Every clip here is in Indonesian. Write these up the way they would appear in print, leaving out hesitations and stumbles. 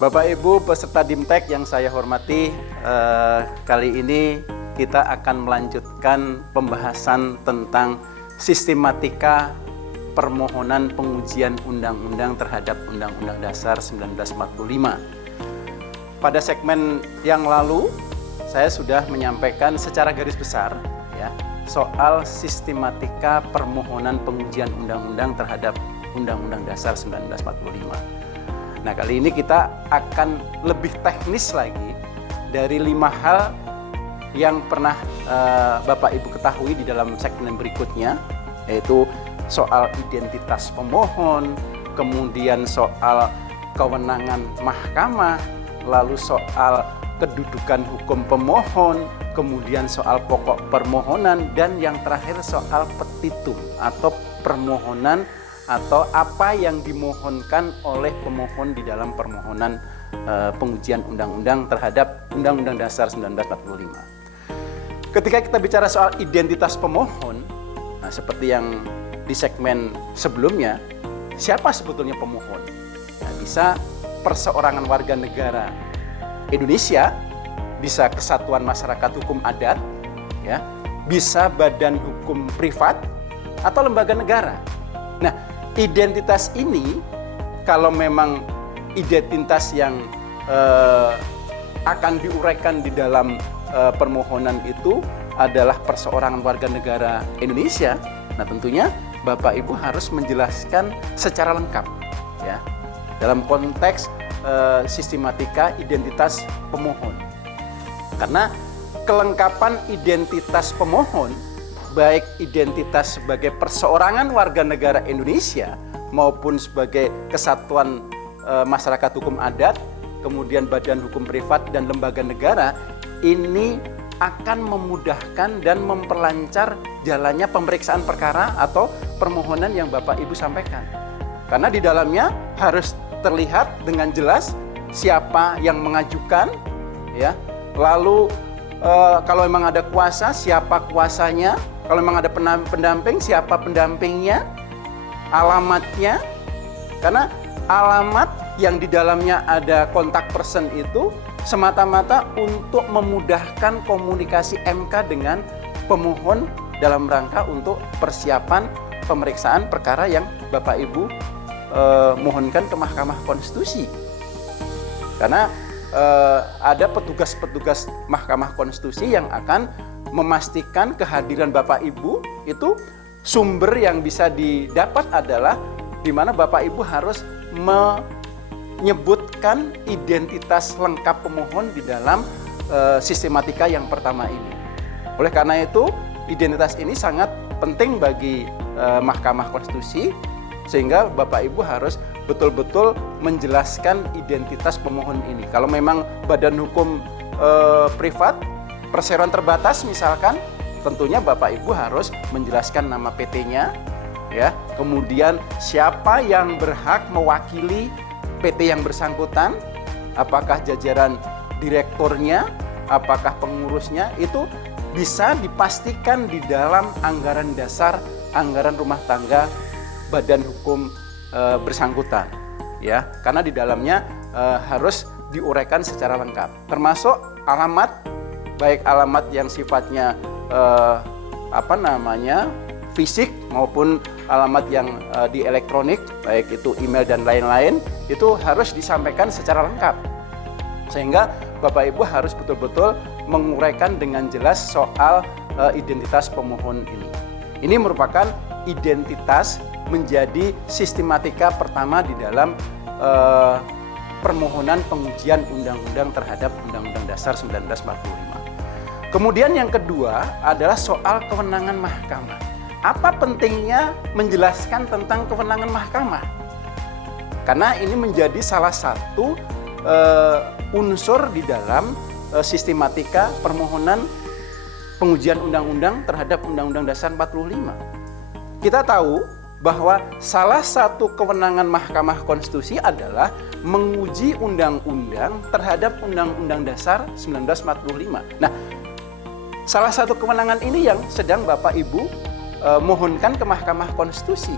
Bapak Ibu peserta Dimtek yang saya hormati, kali ini kita akan melanjutkan pembahasan tentang sistematika permohonan pengujian undang-undang terhadap Undang-Undang Dasar 1945. Pada segmen yang lalu, saya sudah menyampaikan secara garis besar ya, soal sistematika permohonan pengujian undang-undang terhadap Undang-Undang Dasar 1945. Nah, kali ini kita akan lebih teknis lagi dari 5 hal yang pernah Bapak Ibu ketahui di dalam segmen berikutnya, yaitu soal identitas pemohon, kemudian soal kewenangan mahkamah, lalu soal kedudukan hukum pemohon, kemudian soal pokok permohonan, dan yang terakhir soal petitum atau permohonan atau apa yang dimohonkan oleh pemohon di dalam permohonan pengujian undang-undang terhadap Undang-Undang Dasar 1945. Ketika kita bicara soal identitas pemohon, nah seperti yang di segmen sebelumnya, siapa sebetulnya pemohon? Nah, bisa perseorangan warga negara Indonesia, bisa kesatuan masyarakat hukum adat, ya, bisa badan hukum privat atau lembaga negara. Nah, identitas ini, kalau memang identitas yang akan diuraikan di dalam permohonan itu adalah perseorangan warga negara Indonesia, nah tentunya Bapak Ibu harus menjelaskan secara lengkap ya dalam konteks sistematika identitas pemohon. Karena kelengkapan identitas pemohon, baik identitas sebagai perseorangan warga negara Indonesia maupun sebagai kesatuan masyarakat hukum adat, kemudian badan hukum privat dan lembaga negara, ini akan memudahkan dan memperlancar jalannya pemeriksaan perkara atau permohonan yang Bapak Ibu sampaikan. Karena di dalamnya harus terlihat dengan jelas siapa yang mengajukan, ya. Lalu kalau memang ada kuasa, siapa kuasanya. Kalau memang ada pendamping, siapa pendampingnya, alamatnya. Karena alamat yang di dalamnya ada kontak person itu semata-mata untuk memudahkan komunikasi MK dengan pemohon dalam rangka untuk persiapan pemeriksaan perkara yang Bapak Ibu mohonkan ke Mahkamah Konstitusi. Karena ada petugas-petugas Mahkamah Konstitusi yang akan memastikan kehadiran Bapak Ibu itu sumber yang bisa didapat adalah di mana Bapak Ibu harus menyebutkan identitas lengkap pemohon di dalam sistematika yang pertama ini. Oleh karena itu, identitas ini sangat penting bagi Mahkamah Konstitusi, sehingga Bapak Ibu harus betul-betul menjelaskan identitas pemohon ini. Kalau memang badan hukum privat, perseroan terbatas misalkan, tentunya Bapak Ibu harus menjelaskan nama PT-nya, ya. Kemudian siapa yang berhak mewakili PT yang bersangkutan, apakah jajaran direkturnya, apakah pengurusnya, itu bisa dipastikan di dalam anggaran dasar, anggaran rumah tangga badan hukum bersangkutan, ya. Karena di dalamnya harus diuraikan secara lengkap, termasuk alamat, baik alamat yang sifatnya fisik maupun alamat yang di elektronik, baik itu email dan lain-lain, itu harus disampaikan secara lengkap. Sehingga Bapak Ibu harus betul-betul menguraikan dengan jelas soal identitas pemohon ini. Ini merupakan identitas menjadi sistematika pertama di dalam permohonan pengujian undang-undang terhadap Undang-Undang Dasar 1945. Kemudian yang kedua adalah soal kewenangan mahkamah. Apa pentingnya menjelaskan tentang kewenangan mahkamah? Karena ini menjadi salah satu unsur di dalam sistematika permohonan pengujian undang-undang terhadap Undang-Undang Dasar 45. Kita tahu bahwa salah satu kewenangan Mahkamah Konstitusi adalah menguji undang-undang terhadap Undang-Undang Dasar 1945. Nah, salah satu kewenangan ini yang sedang Bapak Ibu mohonkan ke Mahkamah Konstitusi.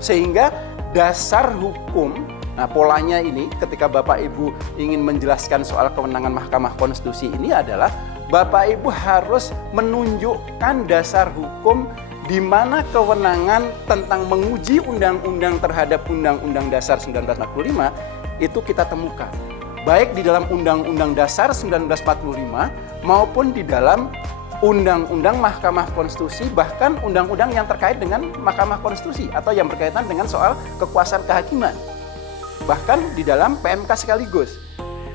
Sehingga dasar hukum Nah, polanya ini ketika Bapak Ibu ingin menjelaskan soal kewenangan Mahkamah Konstitusi ini adalah Bapak Ibu harus menunjukkan dasar hukum di mana kewenangan tentang menguji undang-undang terhadap Undang-Undang Dasar 1945 itu kita temukan. Baik di dalam Undang-Undang Dasar 1945 maupun di dalam Undang-Undang Mahkamah Konstitusi, bahkan undang-undang yang terkait dengan Mahkamah Konstitusi atau yang berkaitan dengan soal kekuasaan kehakiman. Bahkan di dalam PMK sekaligus.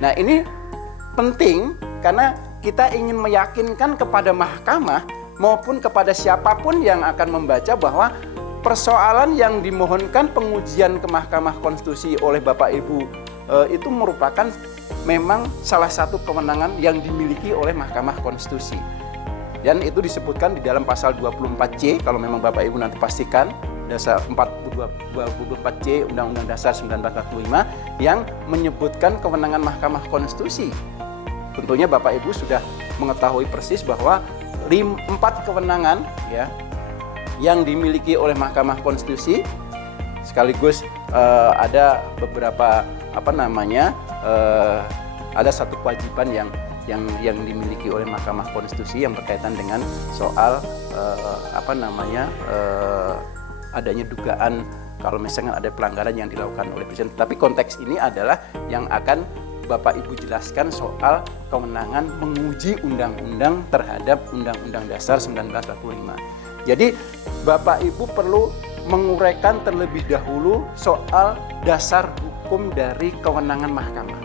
Nah, ini penting karena kita ingin meyakinkan kepada mahkamah maupun kepada siapapun yang akan membaca bahwa persoalan yang dimohonkan pengujian ke Mahkamah Konstitusi oleh Bapak Ibu itu merupakan memang salah satu kewenangan yang dimiliki oleh Mahkamah Konstitusi. Dan itu disebutkan di dalam pasal 24C, kalau memang Bapak Ibu nanti pastikan, dasar 24C Undang-Undang Dasar 1945 yang menyebutkan kewenangan Mahkamah Konstitusi. Tentunya Bapak Ibu sudah mengetahui persis bahwa 4 kewenangan ya yang dimiliki oleh Mahkamah Konstitusi, sekaligus ada beberapa ada satu kewajiban yang dimiliki oleh Mahkamah Konstitusi yang berkaitan dengan soal adanya dugaan kalau misalnya ada pelanggaran yang dilakukan oleh Presiden. Tapi konteks ini adalah yang akan Bapak Ibu jelaskan soal kewenangan menguji undang-undang terhadap Undang-Undang Dasar 1945. Jadi Bapak Ibu perlu menguraikan terlebih dahulu soal dasar hukum dari kewenangan mahkamah.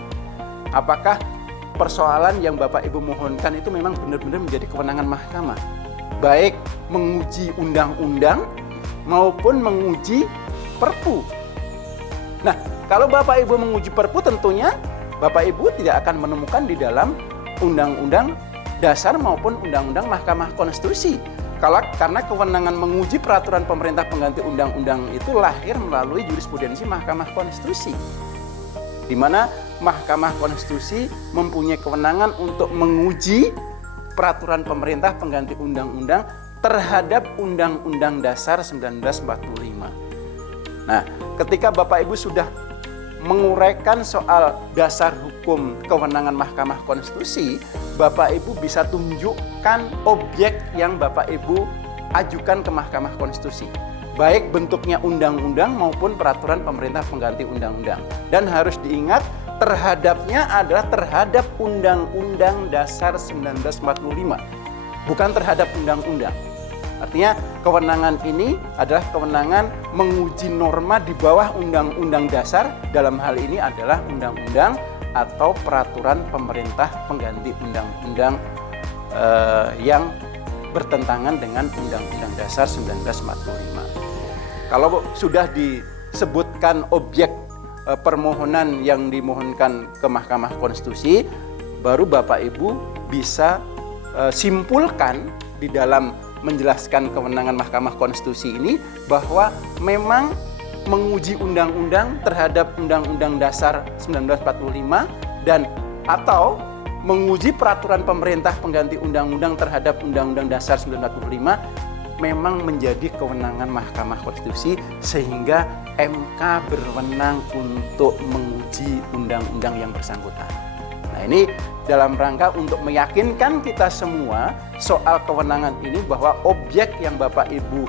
Apakah persoalan yang Bapak Ibu mohonkan itu memang benar-benar menjadi kewenangan mahkamah, baik menguji undang-undang maupun menguji perpu. Nah, kalau Bapak Ibu menguji perpu, tentunya Bapak Ibu tidak akan menemukan di dalam Undang-Undang Dasar maupun Undang-Undang Mahkamah Konstitusi. Karena kewenangan menguji peraturan pemerintah pengganti undang-undang itu lahir melalui jurisprudensi Mahkamah Konstitusi, di mana Mahkamah Konstitusi mempunyai kewenangan untuk menguji peraturan pemerintah pengganti undang-undang terhadap Undang-Undang Dasar 1945. Nah, ketika Bapak Ibu sudah menguraikan soal dasar hukum kewenangan Mahkamah Konstitusi, Bapak Ibu bisa tunjukkan objek yang Bapak Ibu ajukan ke Mahkamah Konstitusi, baik bentuknya undang-undang maupun peraturan pemerintah pengganti undang-undang. Dan harus diingat, terhadapnya adalah terhadap Undang-Undang Dasar 1945, bukan terhadap undang-undang. Artinya kewenangan ini adalah kewenangan menguji norma di bawah Undang-Undang Dasar, dalam hal ini adalah undang-undang atau peraturan pemerintah pengganti undang-undang yang bertentangan dengan Undang-Undang Dasar 1945. Kalau sudah disebutkan objek permohonan yang dimohonkan ke Mahkamah Konstitusi, baru Bapak Ibu bisa simpulkan di dalam menjelaskan kewenangan Mahkamah Konstitusi ini bahwa memang menguji undang-undang terhadap Undang-Undang Dasar 1945 dan atau menguji peraturan pemerintah pengganti undang-undang terhadap Undang-Undang Dasar 1945 memang menjadi kewenangan Mahkamah Konstitusi, sehingga MK berwenang untuk menguji undang-undang yang bersangkutan. Nah, ini dalam rangka untuk meyakinkan kita semua soal kewenangan ini bahwa objek yang Bapak Ibu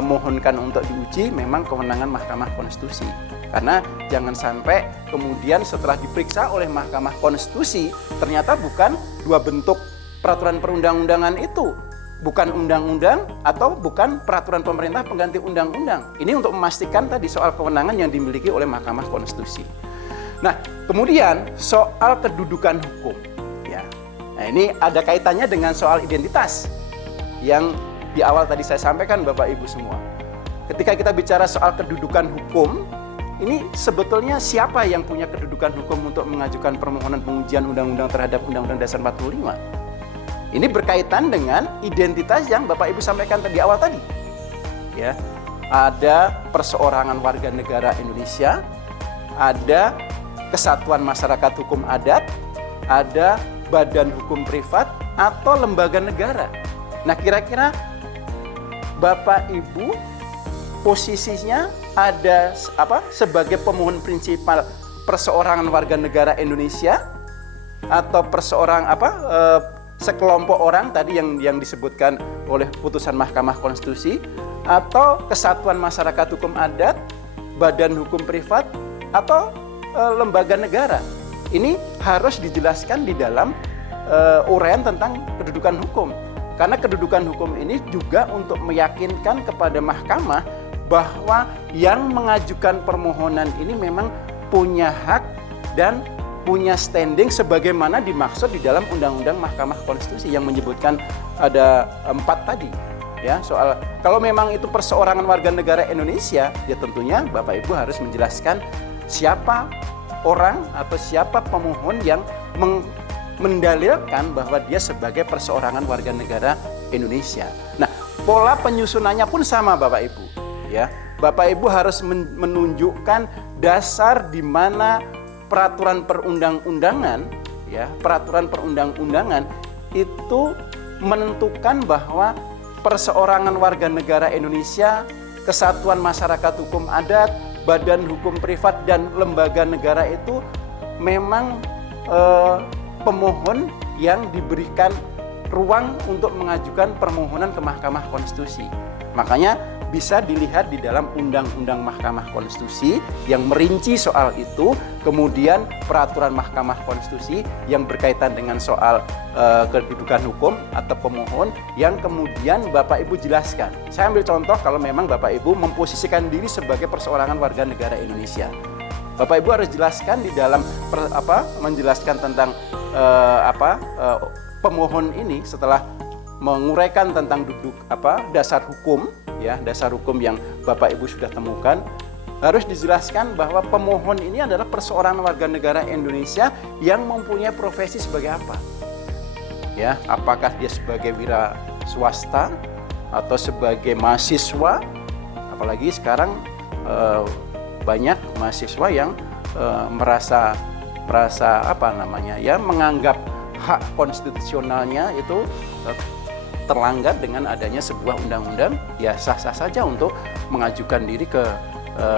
mohonkan untuk diuji memang kewenangan Mahkamah Konstitusi. Karena jangan sampai kemudian setelah diperiksa oleh Mahkamah Konstitusi ternyata bukan dua bentuk peraturan perundang-undangan itu, bukan undang-undang atau bukan peraturan pemerintah pengganti undang-undang. Ini untuk memastikan tadi soal kewenangan yang dimiliki oleh Mahkamah Konstitusi. Nah, kemudian soal kedudukan hukum, ya. Nah, ini ada kaitannya dengan soal identitas yang di awal tadi saya sampaikan Bapak Ibu semua. Ketika kita bicara soal kedudukan hukum, ini sebetulnya siapa yang punya kedudukan hukum untuk mengajukan permohonan pengujian undang-undang terhadap Undang-Undang Dasar 45? Ini berkaitan dengan identitas yang Bapak Ibu sampaikan di awal tadi. Ya, ada perseorangan warga negara Indonesia, ada kesatuan masyarakat hukum adat, ada badan hukum privat atau lembaga negara. Nah, kira-kira Bapak Ibu posisinya ada sebagai pemohon prinsipal perseorangan warga negara Indonesia atau sekelompok orang tadi yang disebutkan oleh putusan Mahkamah Konstitusi, atau kesatuan masyarakat hukum adat, badan hukum privat, atau lembaga negara. Ini harus dijelaskan di dalam uraian tentang kedudukan hukum. Karena kedudukan hukum ini juga untuk meyakinkan kepada mahkamah bahwa yang mengajukan permohonan ini memang punya hak dan punya standing sebagaimana dimaksud di dalam Undang-Undang Mahkamah Konstitusi yang menyebutkan ada 4 tadi. Ya, soal kalau memang itu perseorangan warga negara Indonesia, ya tentunya Bapak Ibu harus menjelaskan siapa orang atau siapa pemohon yang mendalilkan bahwa dia sebagai perseorangan warga negara Indonesia. Nah, pola penyusunannya pun sama Bapak Ibu. Ya, Bapak Ibu harus menunjukkan dasar di mana peraturan perundang-undangan, ya, peraturan perundang-undangan itu menentukan bahwa perseorangan warga negara Indonesia, kesatuan masyarakat hukum adat, badan hukum privat, dan lembaga negara itu memang pemohon yang diberikan ruang untuk mengajukan permohonan ke Mahkamah Konstitusi. Makanya bisa dilihat di dalam Undang-Undang Mahkamah Konstitusi yang merinci soal itu, kemudian peraturan Mahkamah Konstitusi yang berkaitan dengan soal kedudukan hukum atau pemohon yang kemudian Bapak Ibu jelaskan. Saya ambil contoh kalau memang Bapak Ibu memposisikan diri sebagai perseorangan warga negara Indonesia. Bapak Ibu harus jelaskan di dalam menjelaskan tentang pemohon ini setelah menguraikan tentang dasar hukum, ya, dasar hukum yang Bapak Ibu sudah temukan, harus dijelaskan bahwa pemohon ini adalah perseorangan warga negara Indonesia yang mempunyai profesi sebagai apa? Ya, apakah dia sebagai wira swasta atau sebagai mahasiswa? Apalagi sekarang banyak mahasiswa yang merasa menganggap hak konstitusionalnya itu terlanggar dengan adanya sebuah undang-undang, ya sah-sah saja untuk mengajukan diri ke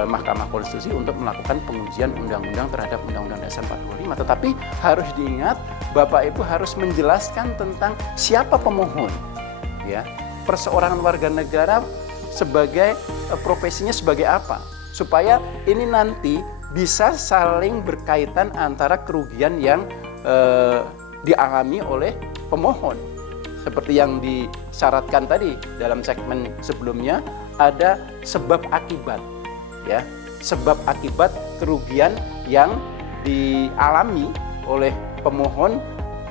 Mahkamah Konstitusi untuk melakukan pengujian undang-undang terhadap Undang-Undang Dasar 45. Tetapi harus diingat, Bapak Ibu harus menjelaskan tentang siapa pemohon, ya, perseorangan warga negara sebagai profesinya sebagai apa, supaya ini nanti bisa saling berkaitan antara kerugian yang dialami oleh pemohon. Seperti yang disyaratkan tadi dalam segmen sebelumnya, ada sebab akibat, ya, sebab akibat kerugian yang dialami oleh pemohon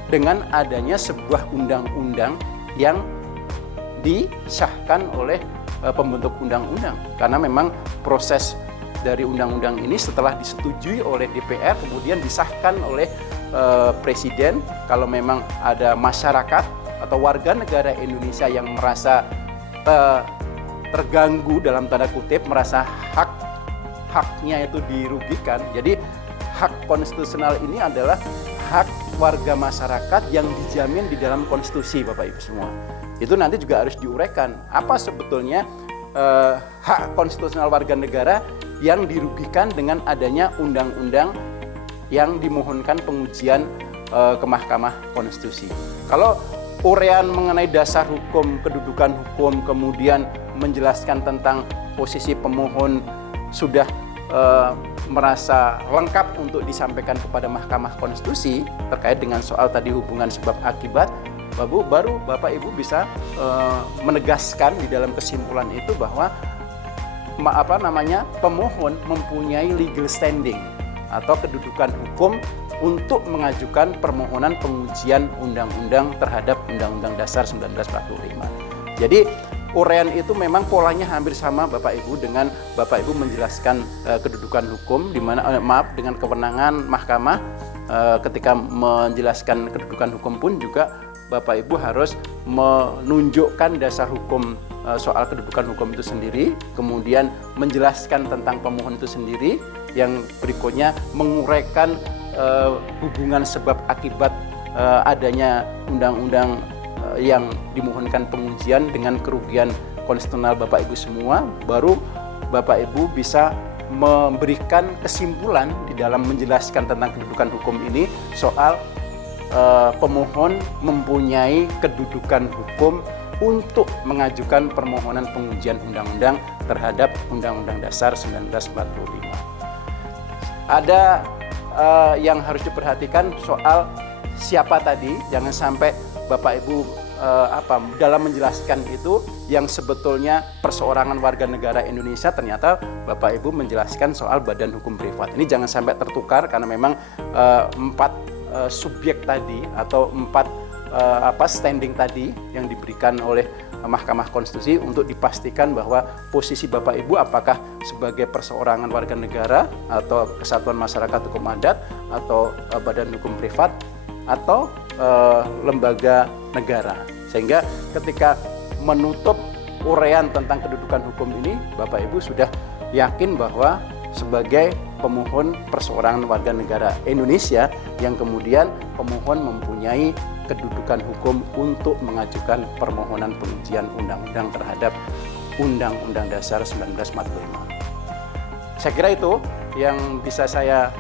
dengan adanya sebuah undang-undang yang disahkan oleh pembentuk undang-undang. Karena memang proses dari undang-undang ini setelah disetujui oleh DPR kemudian disahkan oleh Presiden. Kalau memang ada masyarakat atau warga negara Indonesia yang merasa terganggu dalam tanda kutip, merasa haknya itu dirugikan. Jadi hak konstitusional ini adalah hak warga masyarakat yang dijamin di dalam konstitusi, Bapak Ibu semua. Itu nanti juga harus diuraikan apa sebetulnya hak konstitusional warga negara yang dirugikan dengan adanya undang-undang yang dimohonkan pengujian ke Mahkamah Konstitusi. Kalau uraian mengenai dasar hukum, kedudukan hukum, kemudian menjelaskan tentang posisi pemohon sudah merasa lengkap untuk disampaikan kepada Mahkamah Konstitusi terkait dengan soal tadi hubungan sebab akibat, baru Bapak Ibu bisa menegaskan di dalam kesimpulan itu bahwa pemohon mempunyai legal standing atau kedudukan hukum untuk mengajukan permohonan pengujian undang-undang terhadap Undang-Undang Dasar 1945. Jadi uraian itu memang polanya hampir sama Bapak Ibu dengan Bapak Ibu menjelaskan kedudukan hukum di mana dengan kewenangan mahkamah ketika menjelaskan kedudukan hukum pun juga Bapak Ibu harus menunjukkan dasar hukum soal kedudukan hukum itu sendiri, kemudian menjelaskan tentang pemohon itu sendiri, yang berikutnya menguraikan hubungan sebab akibat adanya undang-undang yang dimohonkan pengujian dengan kerugian konstitusional Bapak Ibu semua, baru Bapak Ibu bisa memberikan kesimpulan di dalam menjelaskan tentang kedudukan hukum ini soal pemohon mempunyai kedudukan hukum untuk mengajukan permohonan pengujian undang-undang terhadap Undang-Undang Dasar 1945. Ada yang harus diperhatikan soal siapa tadi, jangan sampai Bapak Ibu dalam menjelaskan itu yang sebetulnya perseorangan warga negara Indonesia, ternyata Bapak Ibu menjelaskan soal badan hukum privat. Ini jangan sampai tertukar karena memang 4 subjek tadi atau 4 standing tadi yang diberikan oleh Mahkamah Konstitusi untuk dipastikan bahwa posisi Bapak Ibu apakah sebagai perseorangan warga negara atau kesatuan masyarakat hukum adat atau badan hukum privat atau lembaga negara. Sehingga ketika menutup uraian tentang kedudukan hukum ini, Bapak Ibu sudah yakin bahwa sebagai pemohon perseorangan warga negara Indonesia yang kemudian pemohon mempunyai kedudukan hukum untuk mengajukan permohonan pengujian undang-undang terhadap Undang-Undang Dasar 1945. Saya kira itu yang bisa saya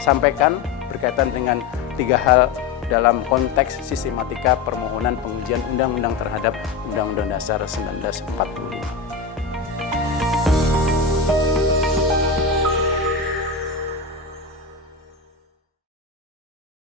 sampaikan berkaitan dengan 3 hal dalam konteks sistematika permohonan pengujian undang-undang terhadap Undang-Undang Dasar 1945.